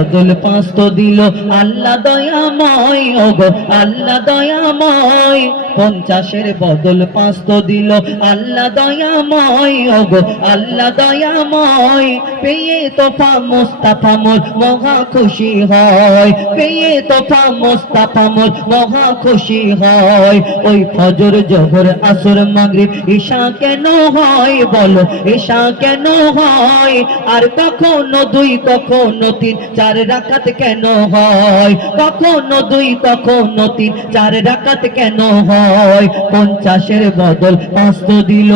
বদল পাঁচ তো দিল আল্লাহ দয়াময়, ওগো আল্লাহ দয়াময়। 50-এর বদল পাঁচ তো দিল আল্লাহ দয়াময়, ওগো আল্লাহ দয়াময়। পেয়ে তোফা মুস্তাফা মোর মহা খুশি হয়, পেয়ে তোফা মুস্তাফা মোর মহা খুশি হয়। ওই ফজর জোহর আসর মাগরিব ঈশা কেন হয় বলো, ঈশা কেন হয়? আর কখনো দুই কখনো তিন চার রাকাত কেন হয়? কখনো দুই কখনো তিন চার রাকাত কেন হয়? 50-এর বদল পাঁচ তো দিল।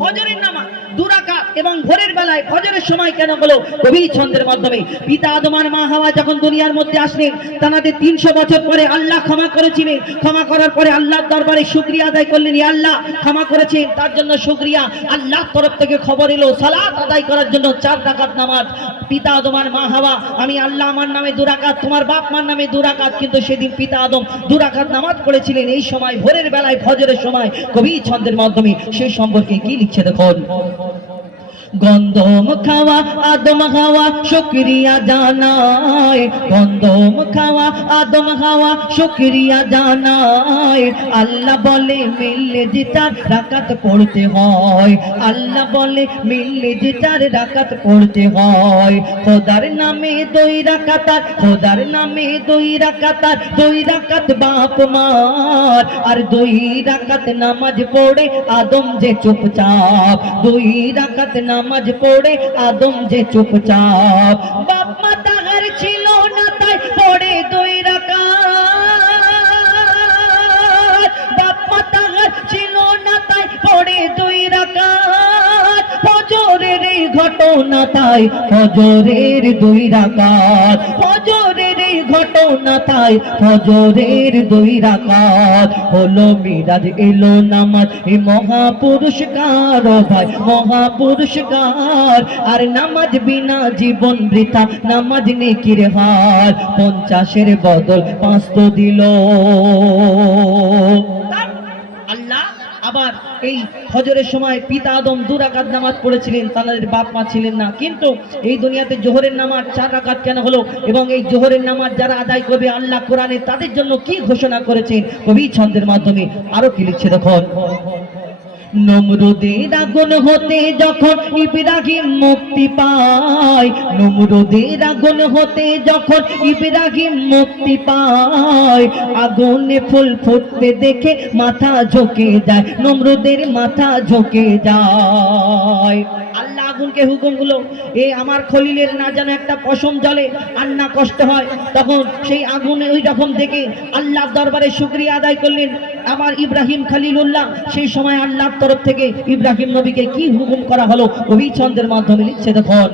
ফজরের নামাজ দুরাকাত এবং ভোরের বেলায় ফজরের সময় কেন হলো? কবি ছন্দের মাধ্যমে। পিতা আদম আর মা হাওয়া যখন দুনিয়ার মধ্যে আসলেন, তাদের 300 বছর পরে আল্লাহ ক্ষমা করেছিলেন। ক্ষমা করার পরে আল্লাহর দরবারে শুকরিয়া আদায় করলেন, ইয়া আল্লাহ ক্ষমা করেছেন তার জন্য শুকরিয়া। আল্লাহর তরফ থেকে খবর এলো সালাত আদায় করার জন্য 4 রাকাত নামাজ। পিতা আদম আর মা হাওয়া, আমি আল্লাহ আমার নামে 2 রাকাত, তোমার বাপ মার নামে 2 রাকাত। কিন্তু সেদিন পিতা আদম 2 রাকাত নামাজ পড়েছিলেন। এই সময় ভোরের বেলায় ফজরের সময় কবি ছন্দের মাধ্যমে সেই সম্পর্কে কি লিখছে দেখুন। গন্ধম খাওয়া আদম হাওয়া শুকরিয়া জানায়, গন্ধম খাওয়া আদম হাওয়া শুকরিয়া জানায়। আল্লাহ বলে মিললে যে 4 রাকাত পড়তে হয়, আল্লাহ বলে মিললে যে 4 রাকাত পড়তে হয়। খোদার নামে 2 রাকাত, খোদার নামে 2 রাকাত, 2 রাকাত বাপ মার। আর 2 রাকাত নামাজ পড়ে আদম যে চুপচাপ, 2 রাকাত নামাজ পড়ে আদম যে চুপচাপ। বাপ মা তাহার ছিল না তাই পড়ে 2 রাকাত, বাপ মা তাহার ছিল না তাই পড়ে 2 রাকাত। ফজরের এই ঘটনা তাই ফজরের 2 রাকাত, ফজরের এই ঘটনা তাই ফজরের 2 রাকাত। হলো মিরাজ এলো নামাজ এ মহাপুরস্কার, ও ভাই মহাপুরস্কার। আর নামাজ বিনা জীবন বৃথা, নামাজ নেকির হার। 50-এর বদল পাঁচ তো দিল আল্লাহ। আবার এই ফজরের সময় পিতা আদম 2 রাকাত নামাজ পড়েছিলেন, তাদের বাপ মা ছিলেন না। কিন্তু এই দুনিয়াতে জোহরের নামাজ 4 রাকাত কেন হলো? এবং এই জোহরের নামাজ যারা আদায় করবে আল্লাহ কোরআনে তাদের জন্য কি ঘোষণা করেছেন কবি ছন্দের মাধ্যমে আরো কি লিখছে দেখুন। নমরুদের আগুন হতে যখন ইব্রাহিম মুক্তি পায়, নমরুদের আগুন হতে যখন ইব্রাহিম মুক্তি পায়। আগুনে ফুল ফুটতে দেখে মাথা ঝুঁকে যায়, নমরুদের মাথা ঝুঁকে যায়। আল্লাহ আগুনকে হুকুম হলো, এ আমার খলিলের না যেন একটা পশম জ্বলে আর না কষ্ট হয়। তখন সেই আগুনে ওই রকম দেখে আল্লাহর দরবারে শুকরিয়া আদায় করলেন আমার ইব্রাহিম খলিলুল্লাহ। সেই সময় আল্লাহর তরফ থেকে ইব্রাহিম নবীকে কি হুকুম করা হলো কবি ছন্দের মাধ্যমে লিখছে দেখুন।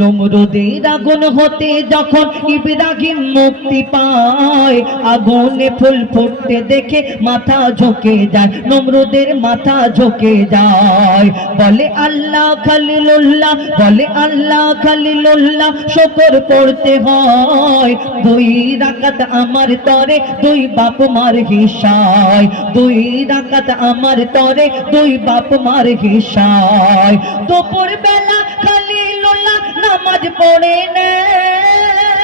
নমরুদের আগুন হতে যখন ইব্রাহিম মুক্তি পায়, আগুনে ফুল ফুটতে দেখে মাথা ঝুঁকে যায়, নমরুদের মাথা ঝুঁকে যায়। বলে আল্লাহ খলিলুল্লাহ, বলে আল্লাহ খলিলুল্লাহ শুকর করতে হয়। 2 রাকাত আমার তরে 2 বাপ মার হিসায়, 2 রাকাত আমার তরে 2 বাপ মার হিসায়। দুপুর বেলা খলিলুল্লাহ নামাজ পড়ে নেয়,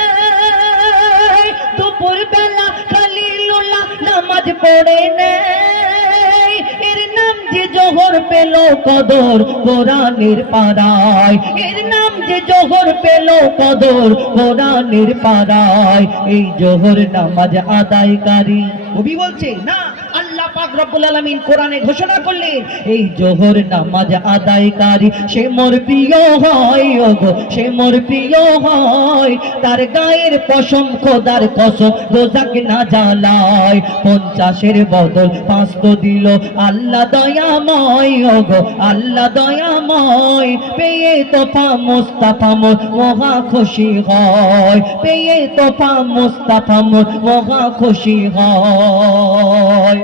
দুপুর বেলা খলিলুল্লাহ নামাজ পড়ে নেয়। এর নাম যে জোহর পেল কদর কোরআনের পাড়ায়, এর নাম যে জোহর পেল কদর কোরআনের পাড়ায়। এই জোহর নামাজ আদায়কারী কবি বলছে না, আল্লাহ পাক রব্বুল আলামিন কোরআনে ঘোষণা করলেন এই জোহর নামাজ আদায়কারী সে মোর প্রিয় হয়, ওগো সে মোর প্রিয় হয়। তার গায়ের পশম খোদার কসম রোজাক না জ্বালায়। 50-এর বদল পাঁচ তো দিল আল্লাহ দয়াময়, ওগো আল্লাহ দয়াময়। পেয়ে তোফা মুস্তাফা মোর মহা খুশি হয়, পেয়ে তোফা মুস্তাফা মোর মহা খুশি হয়।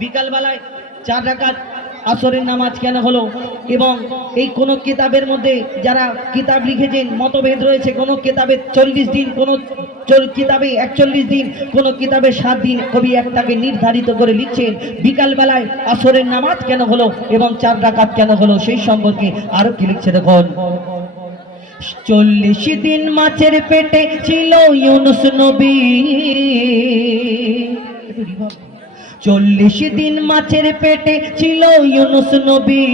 বিকাল বেলায় 4 রাকাত আসরের নামাজ কেন হলো? এবং এই কোন কিতাবের মধ্যে যারা কিতাব লিখেছেন মতভেদ রয়েছে। কোন কিতাবে 40 দিন, কোন কিতাবে 41 দিন, কোন কিতাবে 7 দিন। কবি একটাকে নির্ধারিত করে লিখছেন। বিকাল বেলায় আসরের নামাজ কেন হলো এবং 4 রাকাত কেন হলো সেই সম্পর্কে আরো কি লিখছে দেখুন। 40 দিন মাছের পেটে ছিল ইউনুস নবী। 40 দিন মাছের পেটে ছিল ইউনুস নবী,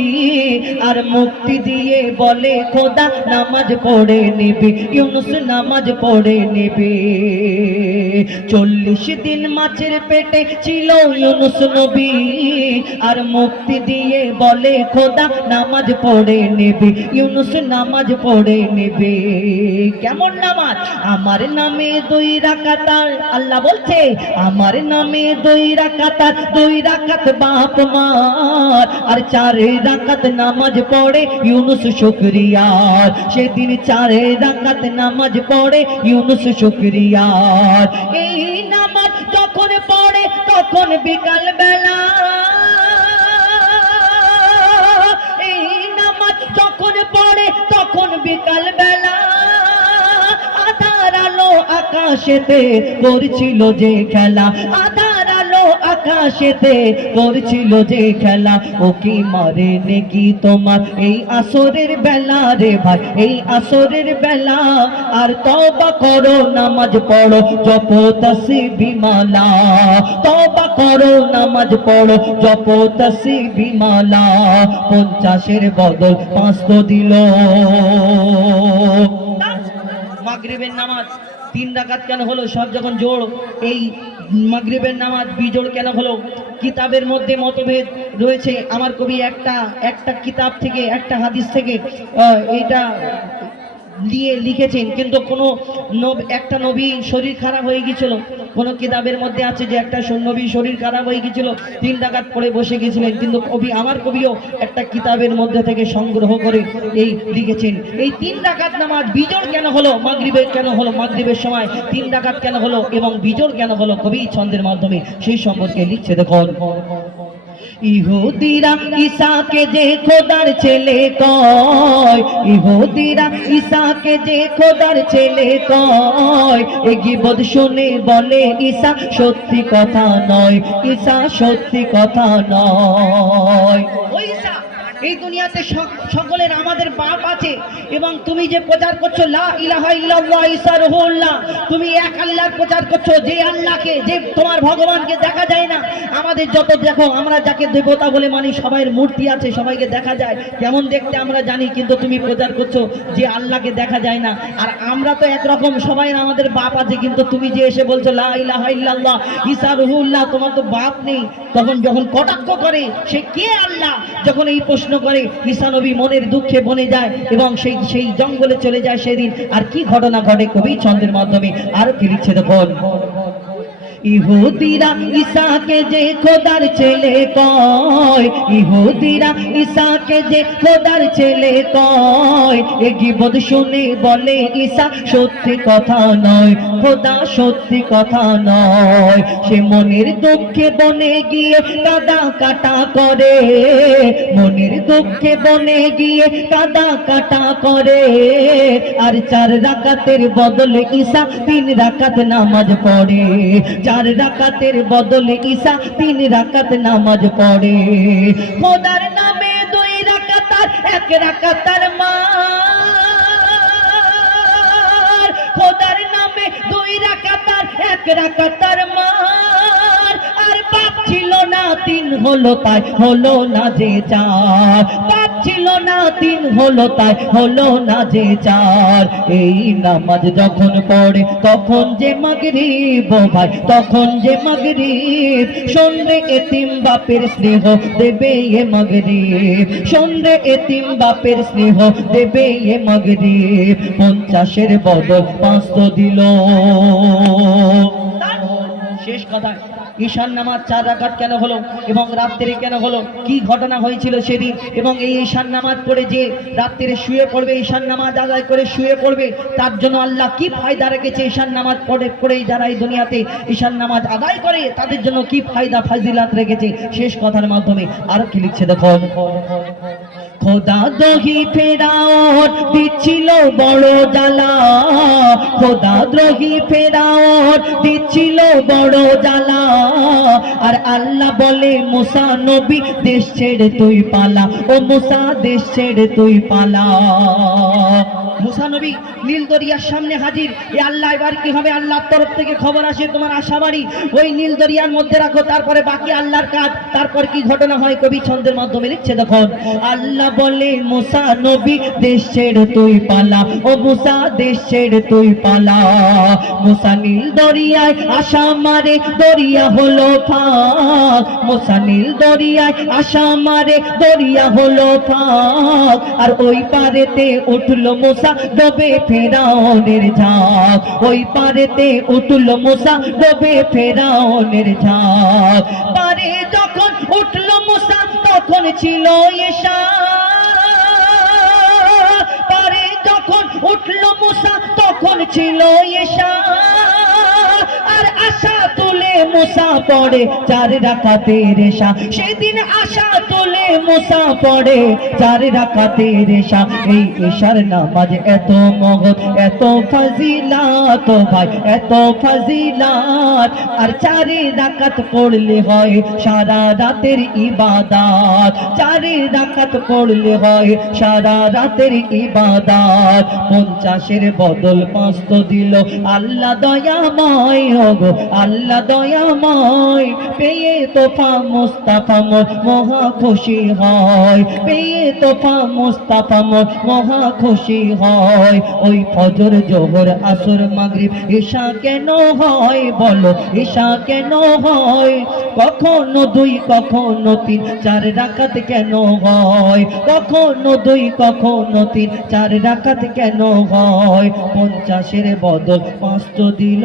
আর মুক্তি দিয়ে বলে খোদা নামাজ পড়ে নিবি, ইউনুস নামাজ পড়ে নিবি। 40 দিন মাছের পেটে ছিল ইউনুস নবী, আর মুক্তি দিয়ে বলে খোদা নামাজ পড়ে নিবি, ইউনুস নামাজ পড়ে নিবি। কেমন নামাজ? আমার নামে 2 রাকাত, আল্লাহ বলছে আমার নামে 2 রাকাত, 2 রাকাত বাপ মার, আর 4 রাকাত নামাজ পড়ে ইউনুস শুকরিয়ার। সেদিন 4 রাকাত নামাজ পড়ে ইউনুস শুকরিয়ার। এই নামাজ যখন পড়ে তখন বিকাল বেলা, এই নামাজ যখন পড়ে তখন বিকাল বেলা, আধার আলো আকাশেতে করছিল যে খেলা, আধার আলো আকাশেতে করছিল যে খেলা। ও কি মারে নেকি তোমার এই আসরের বেলা রে ভাই, এই আসরের বেলা। আর তওবা করো নামাজ পড়ো জপো তাসবিহ মালা, তওবা করো নামাজ পড়ো জপো তাসবিহ মালা। 50-এর বদল 5 তো দিল। মাগরিবের নামাজ 3 রাকাত কেন হলো? সব যখন জোড়, এই মাগরিবের নামাজ বিজোড় কেন হলো? কিতাবের মধ্যে মতভেদ রয়েছে। আমার কবি একটা কিতাব থেকে, একটা হাদিস থেকে এইটা দিয়ে লিখেছেন, কিন্তু কোনো একটা নবী শরীর খারাপ হয়ে গিয়েছিল। কোন কিতাবের মধ্যে আছে যে একটা নবী শরীর খারাপ হয়ে গিয়েছিল, 3 রাকাত পড়ে বসে গিয়েছিলেন। কিন্তু আমার কবিও একটা কিতাবের মধ্যে থেকে সংগ্রহ করে এই লিখেছেন। এই 3 রাকাত নামাজ বিজোড় কেন হলো? মাগরিবের কেন হলো? মাগরিবের সময় 3 রাকাত কেন হলো এবং বিজোড় কেন হলো? কবি ছন্দের মাধ্যমে সেই সম্পর্কে লিখছে। দেখুন, ইহুদিরা ঈসাকে যে খোদার ছেলে কয়, ইহুদিরা ঈসাকে যে খোদার ছেলে কয়, এ গীবত শুনে বলে ঈসা সত্যি কথা নয়, ঈসা সত্যি কথা নয়। ওই ঈসা এই দুনিয়াতে সকলের আমাদের বাপ আছে, এবং তুমি যে প্রচার করছো লা ইলাহা ইল্লাল্লাহ ঈসা রুহুল্লাহ, তুমি এক আল্লাহর প্রচার করছো, যে আল্লাহকে, যে তোমার ভগবানকে দেখা যায় না। আমাদের যত দেখো, আমরা যাকে দেবতা বলে মানি, সবাইয়ের মূর্তি আছে, সবাইকে দেখা যায়, কেমন দেখতে আমরা জানি, কিন্তু তুমি প্রচার করছো যে আল্লাহকে দেখা যায় না। আর আমরা তো একরকম, সবাই আমাদের বাপ আছে, কিন্তু তুমি যে এসে বলছো লা ইলাহা ইল্লাল্লাহ ঈসা রুহুল্লাহ, তোমার তো বাপ নেই। তখন যখন কটাক্ষ করে সে কে আল্লাহ, যখন এই প্রশ্ন করে, ঈসা নবী মনের দুঃখে বনে যায় এবং সেই জঙ্গলে চলে যায়। সেদিন আর কি ঘটনা ঘটে কবি ছন্দের মাধ্যমে আরো কি লিখছে দেখুন। ইহুদিরা ঈসাকে যে খোদার ছেলে কয়, ইহুদিরা ঈসাকে যে খোদার ছেলে কয়, এ গীবত শুনে বলে ঈসা সত্যি কথা নয়, খোদা সত্যি কথা নয়। সে মনের দুঃখে বনে গিয়ে কাদা কাটা করে, মনের দুঃখে বনে গিয়ে কাদা কাটা করে। আর 4 রাকাতের বদলে ঈসা 3 রাকাত নামাজ পড়ে, 4 রাকাতের বদলে ঈসা 3 রাকাত নামাজ পড়ে। খোদার নামে 2 রাকাত আর 1 রাকাত মার, খোদার নামে 2 রাকাত আর 1 রাকাত মার। আর বাপ ছিল না 3 হলো তাই হলো না যে 4, বাপ ছিল না 3 হলো তাই হলো না যে 4। এই নামাজ যখন পড়ে তখন যে মাগরিব ভাই, তখন যে মাগরিব। শোনরে এতিম বাপের স্নেহ দেবে এ মাগরিব, শোনরে এতিম বাপের স্নেহ দেবে এ মাগরিব। 50-এর বদল 5 তো দিল। শেষ কথা, ঈশান নামাজ 4 রাকাত কেন হলো এবং রাত্রে কেন হলো, কি ঘটনা হয়েছিল সেদিন, এবং এই ঈশান নামাজ পড়ে যে রাত্রে শুয়ে পড়বে, ঈশান নামাজ আদায় করে শুয়ে পড়বে, তার জন্য আল্লাহ কি ফায়দা রেখেছে। ঈশান নামাজ পড়েই যারা এই দুনিয়াতে ঈশান নামাজ আদায় করে, তাদের জন্য কি ফায়দা ফাজিলাত রেখেছে, শেষ কথার মাধ্যমে আরো কি লিখছে দেখো। খোদা দ্রোহী ফেরাউন দিচ্ছিল বড় জ্বালা, খোদা দ্রোহী ফেরাউন দিচ্ছিল বড় জ্বালা। আর আল্লাহ বলে মুসা নবী দেশ ছেড়ে তুই পালা, ও মুসা দেশ ছেড়ে তুই পালা। মুসা নবী নীল দরিয়ার সামনে হাজির। এ আল্লাহ, এবার কি হবে? আল্লাহর তরফ থেকে খবর আসে, তোমার আশাবাড়ি ওই নীল দরিয়ার মধ্যে রাখো, তারপরে বাকি আল্লাহর কাজ। তারপর কি ঘটনা হয় কবি ছন্দের মাধ্যমে লিখছে, দেখুন। আল্লাহ বলে মুসা নবী দেশ ছেড়ে তুই পালা, ও মুসা দেশ ছেড়ে তুই পালা। মুসা নীল দরিয়ায় আশা মারে, দরিয়া হলো ফাঁক। মুসা নীল দরিয়ায় আশা মারে, দরিয়া হলো ফাঁক। আর ওই পারেতে উঠল মুসা, ডোবে ফেরাউনের ঝাঁক। ওই পারেতে উঠল মুসা, ডোবে ফেরাউনের ঝাঁক। পারে যখন উঠল মুসা তখন ছিল ঈশা। পারে যখন উঠল মুসা তখন ছিল ঈশা। আর আশা তুলে মুসা পড়ে 4 রাকাতের ঈশা। সেদিন আশা তুলে মুসা পড়ে 4 রাকাতের ঈশা। এই ঈশার নামাজ এত মহৎ, এত ফজিলাত ভাই, এত ফজিলাত। আর 4 রাকাত পড়লে হয় সারা রাতের ইবাদত। 4 রাকাত পড়লে হয় সারা রাতের ইবাদত। 50-এর বদল 5 তো দিল আল্লাহ দয়াময়, ওগো আল্লাহ দয়াময়। পেয়ে তোফা মুস্তাফা মোর মহা খুশি হয়, পেয়ে তোফা মুস্তাফা মোর মহা খুশি হয়। ওই ফজর জোহর আসর মাগরিব ঈশা কেন হয় বলো, ঈশা কেন হয়? কখনো 2 কখনো 3 4 রাকাত কেন হয়? কখনো 2 কখনো 3 4 রাকাত কেন হয়? 50-এর বদল 5 তো দিল।